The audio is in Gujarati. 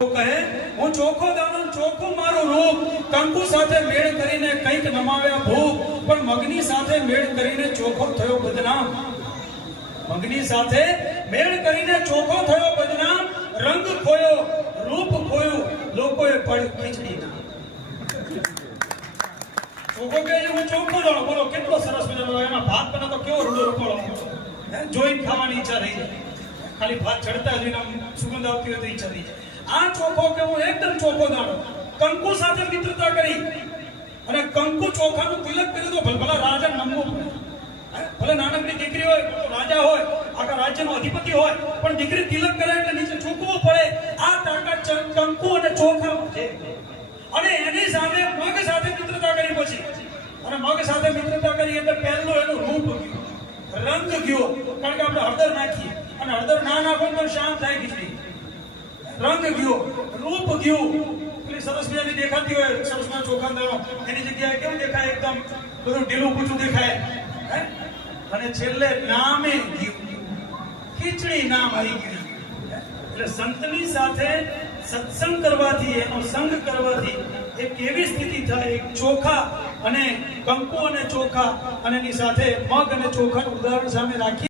કહે હું ચોખ્ખો દાણો ચોખ્ખું મારું રૂપ કંકુ સાથે મેળ કરીને કંઈક નમાવ્યા ભૂખ પણ મગની સાથે મેળ કરીને ચોખ્ખો થયો બદનામ મગની સાથે મેળ કરીને ચોખ્ખો થયો બદનામ રંગ ખોયો રૂપ ખોયું લોકોએ પડ ખીચડી ના ચોખ્ખો કે હું ચોખ્ખો દાણો બોલો કેટલો સરસ મજાનો એમાં ભાત બને તો કેવો રૂડો રૂપોળો જોઈને ખાવાની ઈચ્છા થઈ જાય ખાલી ભાત ચડતા જોઈને સુગંધ આવતી હોય તો ઈચ્છા થઈ જાય આ ચોખ્ખો કે હું એકદમ ચોખ્ખો દાણો કંકુ સાથે મિત્રતા કરી અને કંકુ ચોખાનું તિલક કર્યું તો ભલા રાજા નમવું ભલે નાનકડી દીકરી હોય રાજા હોય આખા રાજ્યનો અધિપતિ હોય પણ દીકરી તિલક કરે એટલે નીચે ચૂકવું પડે આ તાકાત કંકુ અને ચોખા છે અને એની સામે મગ સાથે મિત્રતા કરી પછી અને મગ સાથે મિત્રતા કરી એટલે પહેલું એનું રૂપ ગયું રંગ ગયો કારણ કે આપણે હળદર નાખીએ અને હળદર ના નાખો તો શાંત થાય ખીચડી રંગ ગયો રૂપ ગયું પેલી સરસ મજાની દેખાતી હોય સરસ મજાના ચોખા દાણો એની જગ્યાએ કેવું દેખાય એકદમ બધું ઢીલું પૂછું દેખાય અને છેલ્લે નામે ગયું ખીચડી નામ આવી ગયું એટલે સંતની સાથે સત્સંગ કરવાથી એનો સંગ કરવાથી એક કેવી સ્થિતિ થાય એક ચોખા અને કંકુ અને ચોખા અને એની સાથે મગ અને ચોખાનું ઉદાહરણ સામે રાખી